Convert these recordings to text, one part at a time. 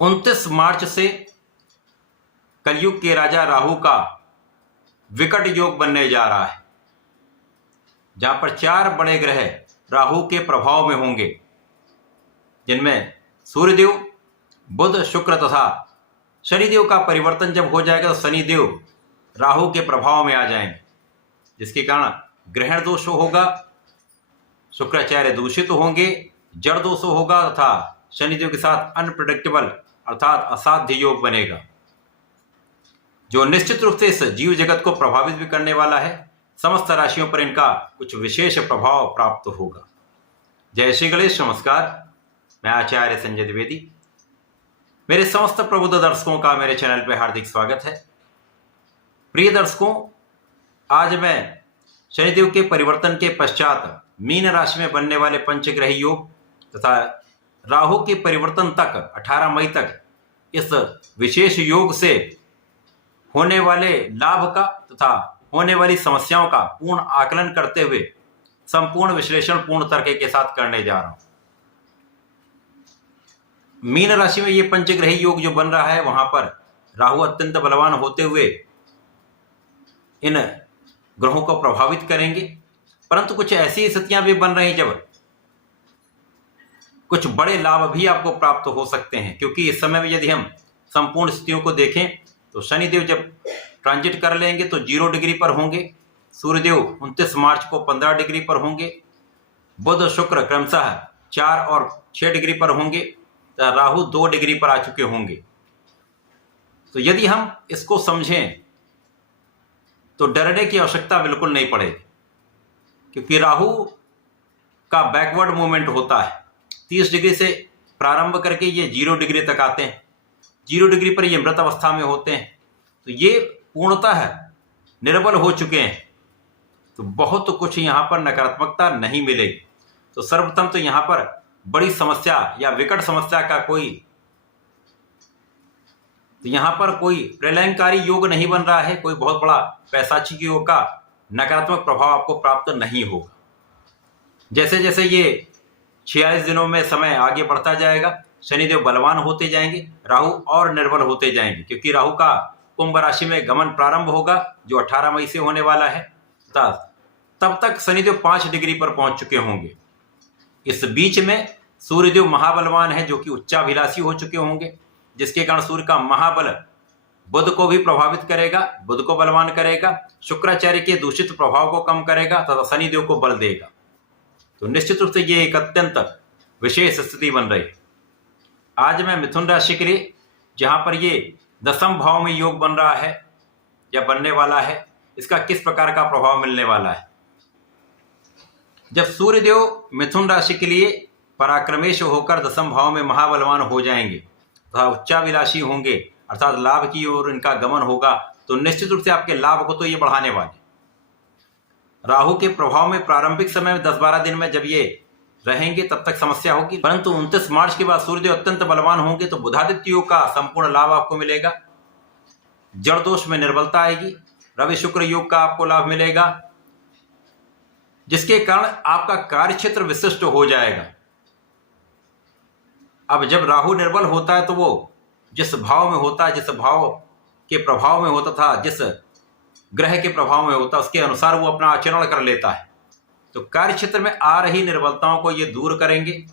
29 मार्च से कलयुग के राजा राहु का विकट योग बनने जा रहा है, जहां पर 4 बड़े ग्रह राहु के प्रभाव में होंगे, जिनमें सूर्यदेव, बुध, शुक्र तथा शनिदेव का परिवर्तन जब हो जाएगा तो शनिदेव राहु के प्रभाव में आ जाएंगे, जिसके कारण ग्रहण दोष होगा, शुक्राचार्य दूषित होंगे, जड़ दोष होगा तथा शनिदेव के साथ अनप्रेडिक्टेबल अर्थात असाध्य योग बनेगा, जो निश्चित रूप से इस जीव जगत को प्रभावित भी करने वाला है। समस्त राशियों पर इनका कुछ विशेष प्रभाव प्राप्त होगा। जय श्री गणेश। नमस्कार, मैं आचार्य संजय द्विवेदी। मेरे समस्त प्रबुद्ध दर्शकों का मेरे चैनल पर हार्दिक स्वागत है। प्रिय दर्शकों, आज मैं शनिदेव के परिवर्तन के पश्चात मीन राशि में बनने वाले पंचग्रही योग तथा राहु के परिवर्तन तक 18 मई तक इस विशेष योग से होने वाले लाभ का तथा होने वाली समस्याओं का पूर्ण आकलन करते हुए संपूर्ण विश्लेषण पूर्ण तर्क के साथ करने जा रहा हूं। मीन राशि में ये पंचग्रही योग जो बन रहा है, वहां पर राहु अत्यंत बलवान होते हुए इन ग्रहों को प्रभावित करेंगे, परंतु कुछ ऐसी स्थितियां भी बन रही जब कुछ बड़े लाभ भी आपको प्राप्त हो सकते हैं, क्योंकि इस समय में यदि हम संपूर्ण स्थितियों को देखें तो शनिदेव जब ट्रांजिट कर लेंगे तो 0 डिग्री पर होंगे, सूर्यदेव 29 मार्च को 15 डिग्री पर होंगे, बुध शुक्र क्रमशः 4 और 6 डिग्री पर होंगे, राहु 2 डिग्री पर आ चुके होंगे। तो यदि हम इसको समझें तो डरने की आवश्यकता बिल्कुल नहीं पड़ेगी, क्योंकि राहु का बैकवर्ड मूवमेंट होता है। 30 डिग्री से प्रारंभ करके ये 0 डिग्री तक आते हैं, 0 डिग्री पर ये मृत अवस्था में होते हैं, तो ये पूर्णतः निर्बल हो चुके हैं। तो बहुत कुछ यहाँ पर नकारात्मकता नहीं मिलेगी। तो सर्वप्रथम तो यहाँ पर बड़ी समस्या या विकट समस्या का यहाँ पर कोई प्रलयंकारी योग नहीं बन रहा है, कोई बहुत बड़ा पैशाचिक योग का नकारात्मक प्रभाव आपको प्राप्त नहीं होगा। जैसे जैसे ये 46 दिनों में समय आगे बढ़ता जाएगा, शनिदेव बलवान होते जाएंगे, राहु और निर्बल होते जाएंगे, क्योंकि राहु का कुंभ राशि में गमन प्रारंभ होगा जो 18 मई से होने वाला है। तब तक शनिदेव 5 डिग्री पर पहुंच चुके होंगे। इस बीच में सूर्यदेव महाबलवान है, जो कि उच्चाभिलाषी हो चुके होंगे, जिसके कारण सूर्य का महाबल बुध को भी प्रभावित करेगा, बुध को बलवान करेगा, शुक्राचार्य के दूषित प्रभाव को कम करेगा तथा शनिदेव को बल देगा। तो निश्चित रूप से ये एक अत्यंत विशेष स्थिति बन रही है। आज मैं मिथुन राशि के लिए, जहां पर ये 10वें भाव में योग बन रहा है या बनने वाला है, इसका किस प्रकार का प्रभाव मिलने वाला है। जब सूर्यदेव मिथुन राशि के लिए पराक्रमेश होकर 10वें भाव में महाबलवान हो जाएंगे तथा उच्चाभिलाषी होंगे, अर्थात लाभ की ओर इनका गमन होगा, तो निश्चित रूप से आपके लाभ को तो ये बढ़ाने वाले। राहु के प्रभाव में प्रारंभिक समय में 10-12 दिन में जब ये रहेंगे तब तक समस्या होगी, परंतु 29 मार्च के बाद सूर्यदेव अत्यंत बलवान होंगे तो बुधादित्य योग का संपूर्ण लाभ आपको मिलेगा। जड़ दोष में निर्बलता आएगी, रवि शुक्र योग का आपको लाभ मिलेगा, जिसके कारण आपका कार्य क्षेत्र विशिष्ट हो जाएगा। अब जब राहु निर्बल होता है तो वो जिस भाव में होता है, जिस भाव के प्रभाव में होता था, जिस ग्रह के प्रभाव में होता है, उसके अनुसार वो अपना आचरण कर लेता है। तो कार्य क्षेत्र में आ रही निर्बलताओं को ये दूर करेंगे,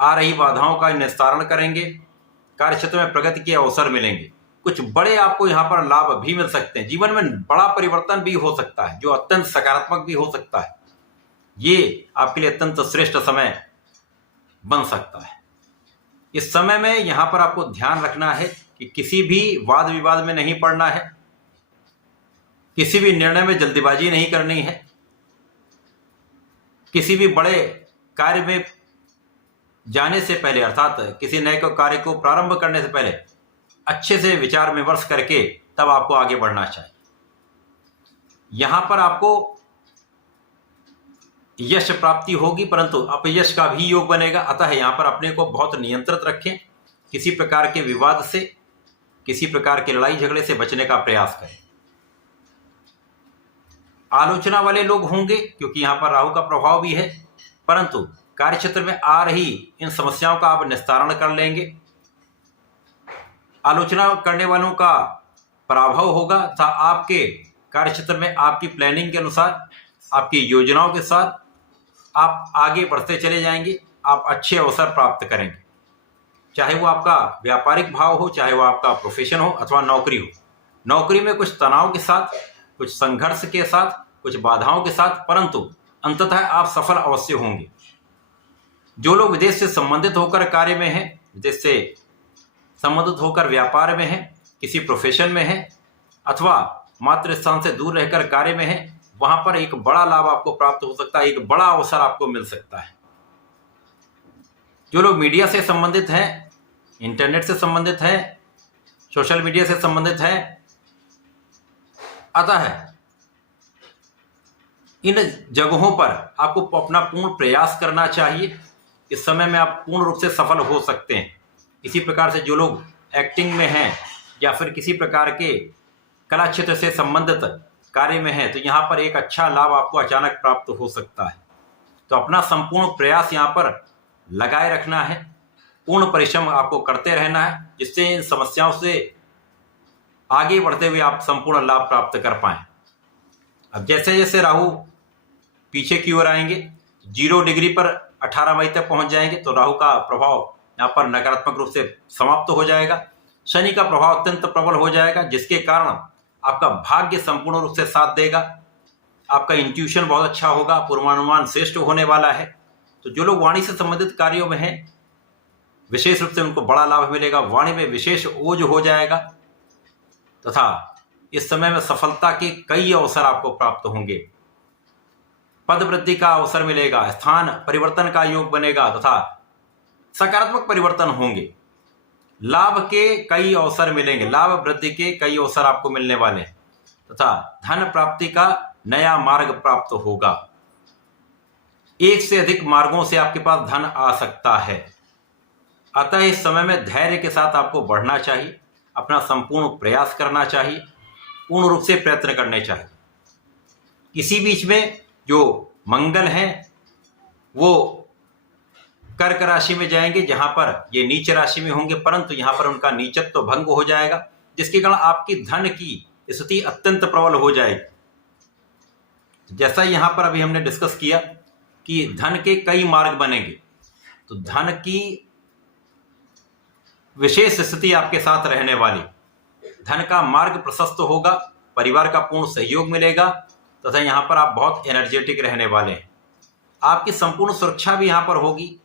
आ रही बाधाओं का निस्तारण करेंगे, कार्य क्षेत्र में प्रगति के अवसर मिलेंगे। कुछ बड़े आपको यहाँ पर लाभ भी मिल सकते हैं, जीवन में बड़ा परिवर्तन भी हो सकता है, जो अत्यंत सकारात्मक भी हो सकता है। ये आपके लिए अत्यंत श्रेष्ठ समय बन सकता है। इस समय में यहाँ पर आपको ध्यान रखना है कि किसी भी वाद विवाद में नहीं पड़ना है, किसी भी निर्णय में जल्दीबाजी नहीं करनी है, किसी भी बड़े कार्य में जाने से पहले, अर्थात किसी नए कार्य को प्रारंभ करने से पहले अच्छे से विचार विमर्श करके तब आपको आगे बढ़ना चाहिए। यहां पर आपको यश प्राप्ति होगी, परंतु अपयश का भी योग बनेगा। अतः यहां पर अपने को बहुत नियंत्रित रखें, किसी प्रकार के विवाद से, किसी प्रकार के लड़ाई झगड़े से बचने का प्रयास करें। आलोचना वाले लोग होंगे, क्योंकि यहां पर राहु का प्रभाव भी है, परंतु कार्य क्षेत्र में आ रही इन समस्याओं का आप निस्तारण कर लेंगे। आलोचना करने वालों का पराभव होगा तथा आपके कार्यक्षेत्र में आपकी प्लानिंग के अनुसार, आपकी योजनाओं के साथ आप आगे बढ़ते चले जाएंगे। आप अच्छे अवसर प्राप्त करेंगे, चाहे वो आपका व्यापारिक भाव हो, चाहे वो आपका प्रोफेशन हो अथवा नौकरी हो। नौकरी में कुछ तनाव के साथ, कुछ संघर्ष के साथ, कुछ बाधाओं के साथ, परंतु अंततः आप सफल अवश्य होंगे। जो लोग विदेश से संबंधित होकर कार्य में हैं, विदेश से संबंधित होकर व्यापार में हैं, किसी प्रोफेशन में हैं अथवा मातृ स्थान से दूर रहकर कार्य में हैं, वहां पर एक बड़ा लाभ आपको प्राप्त हो सकता है, एक बड़ा अवसर आपको मिल सकता है। जो लोग मीडिया से संबंधित हैं, इंटरनेट से संबंधित हैं, सोशल मीडिया से संबंधित हैं, अतः इन जगहों पर आपको अपना पूर्ण प्रयास करना चाहिए। इस समय में आप पूर्ण रूप से सफल हो सकते हैं। इसी प्रकार से जो लोग एक्टिंग में हैं या फिर किसी प्रकार के कला क्षेत्र से संबंधित कार्य में हैं, तो यहाँ पर एक अच्छा लाभ आपको अचानक प्राप्त हो सकता है। तो अपना संपूर्ण प्रयास यहाँ पर लगाए रखना है, पूर्ण परिश्रम आपको करते रहना है, जिससे इन समस्याओं से आगे बढ़ते हुए आप संपूर्ण लाभ प्राप्त कर पाएं। अब जैसे जैसे राहु पीछे की ओर आएंगे, 0 डिग्री पर 18 मई तक पहुंच जाएंगे, तो राहु का प्रभाव यहाँ पर नकारात्मक रूप से समाप्त हो जाएगा। शनि का प्रभाव अत्यंत प्रबल हो जाएगा, जिसके कारण आपका भाग्य संपूर्ण रूप से साथ देगा। आपका इंट्यूशन बहुत अच्छा होगा, पूर्वानुमान श्रेष्ठ होने वाला है। तो जो लोग वाणी से संबंधित कार्यों में हैं, विशेष रूप से उनको बड़ा लाभ मिलेगा। वाणी में विशेष ओज हो जाएगा तथा इस समय में सफलता के कई अवसर आपको प्राप्त होंगे। पद वृद्धि का अवसर मिलेगा, स्थान परिवर्तन का योग बनेगा तथा सकारात्मक परिवर्तन होंगे। लाभ के कई अवसर मिलेंगे, लाभ वृद्धि के कई अवसर आपको मिलने वाले हैं तथा धन प्राप्ति का नया मार्ग प्राप्त होगा। एक से अधिक मार्गों से आपके पास धन आ सकता है। अतः इस समय में धैर्य के साथ आपको बढ़ना चाहिए, अपना संपूर्ण प्रयास करना चाहिए, पूर्ण रूप से प्रयत्न करने चाहिए। इसी बीच में जो मंगल हैं वो कर्क राशि में जाएंगे, जहां पर ये नीच राशि में होंगे, परंतु यहां पर उनका नीचत्व तो भंग हो जाएगा, जिसके कारण आपकी धन की स्थिति अत्यंत प्रबल हो जाएगी। जैसा यहां पर अभी हमने डिस्कस किया कि धन के कई मार्ग बनेंगे, तो धन की विशेष स्थिति आपके साथ रहने वाली, धन का मार्ग प्रशस्त होगा, परिवार का पूर्ण सहयोग मिलेगा तथा यहाँ पर आप बहुत एनर्जेटिक रहने वाले हैं। आपकी संपूर्ण सुरक्षा भी यहाँ पर होगी,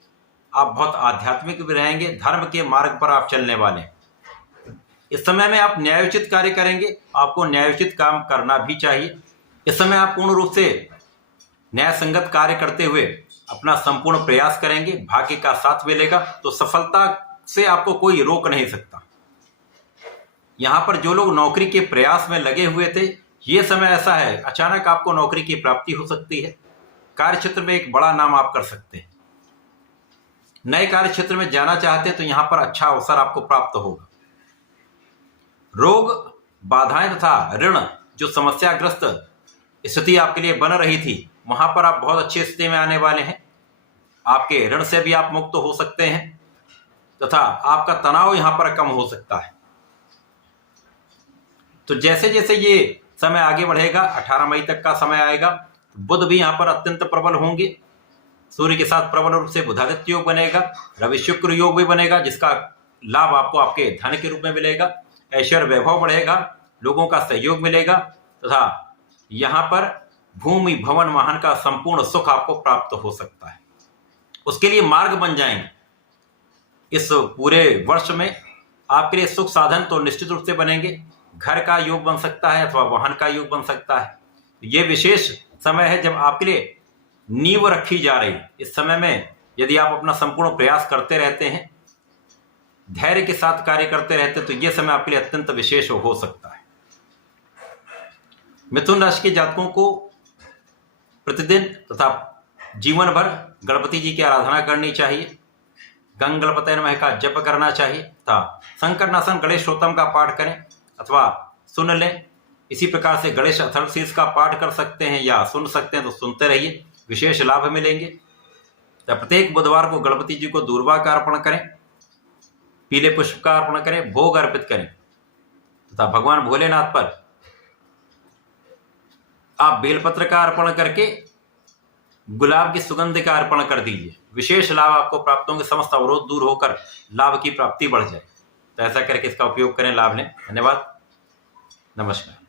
आप बहुत आध्यात्मिक भी रहेंगे, धर्म के मार्ग पर आप चलने वाले हैं। इस समय में आप न्यायोचित कार्य करेंगे, आपको न्यायोचित काम करना भी चाहिए। इस समय आप पूर्ण रूप से न्याय संगत कार्य करते हुए अपना संपूर्ण प्रयास करेंगे, भाग्य का साथ मिलेगा, तो सफलता से आपको कोई रोक नहीं सकता। यहाँ पर जो लोग नौकरी के प्रयास में लगे हुए थे, ये समय ऐसा है अचानक आपको नौकरी की प्राप्ति हो सकती है। कार्य क्षेत्र में एक बड़ा नाम आप कर सकते हैं। नए कार्य क्षेत्र में जाना चाहते हैं तो यहाँ पर अच्छा अवसर आपको प्राप्त होगा। रोग, बाधाएं तथा ऋण जो समस्याग्रस्त स्थिति आपके लिए बन रही थी, वहां पर आप बहुत अच्छी स्थिति में आने वाले हैं। आपके ऋण से भी आप मुक्त हो सकते हैं तथा आपका तनाव यहाँ पर कम हो सकता है। तो जैसे जैसे ये समय आगे बढ़ेगा, 18 मई तक का समय आएगा, बुध भी यहाँ पर अत्यंत प्रबल होंगे। सूर्य के साथ प्रबल रूप से बुधादित्य योग बनेगा, रवि शुक्र योग भी बनेगा, जिसका लाभ आपको आपके धन के रूप में मिलेगा। ऐश्वर्य वैभव बढ़ेगा, लोगों का सहयोग मिलेगा तथा यहाँ पर भूमि भवन वाहन का संपूर्ण सुख आपको प्राप्त हो सकता है। उसके लिए मार्ग बन जाएंगे। इस पूरे वर्ष में आपके लिए सुख साधन तो निश्चित रूप से बनेंगे। घर का योग बन सकता है अथवा वाहन का योग बन सकता है। ये विशेष समय है जब आपके लिए नींव रखी जा रही है। इस समय में यदि आप अपना संपूर्ण प्रयास करते रहते हैं, धैर्य के साथ कार्य करते रहते हैं, तो यह समय आपके लिए अत्यंत विशेष हो सकता है। मिथुन राशि के जातकों को प्रतिदिन तथा जीवन भर गणपति जी की आराधना करनी चाहिए, गंगणपतये नमः का जप करना चाहिए तथा संकटनाशन गणेश स्तोत्रम का पाठ करें अथवा सुन लें। इसी प्रकार से गणेश अथर्वशीर्ष का पाठ कर सकते हैं या सुन सकते हैं तो सुनते रहिए, विशेष लाभ मिलेंगे। तो प्रत्येक बुधवार को गणपति जी को दूर्वा का अर्पण करें, पीले पुष्प का अर्पण करें, भोग अर्पित करें तथा भगवान भोलेनाथ पर आप बेलपत्र का अर्पण करके गुलाब की सुगंध का अर्पण कर दीजिए। विशेष लाभ आपको प्राप्त होंगे, समस्त अवरोध दूर होकर लाभ की प्राप्ति बढ़ जाए। तो ऐसा करके इसका उपयोग करें, लाभ लें। धन्यवाद, नमस्कार।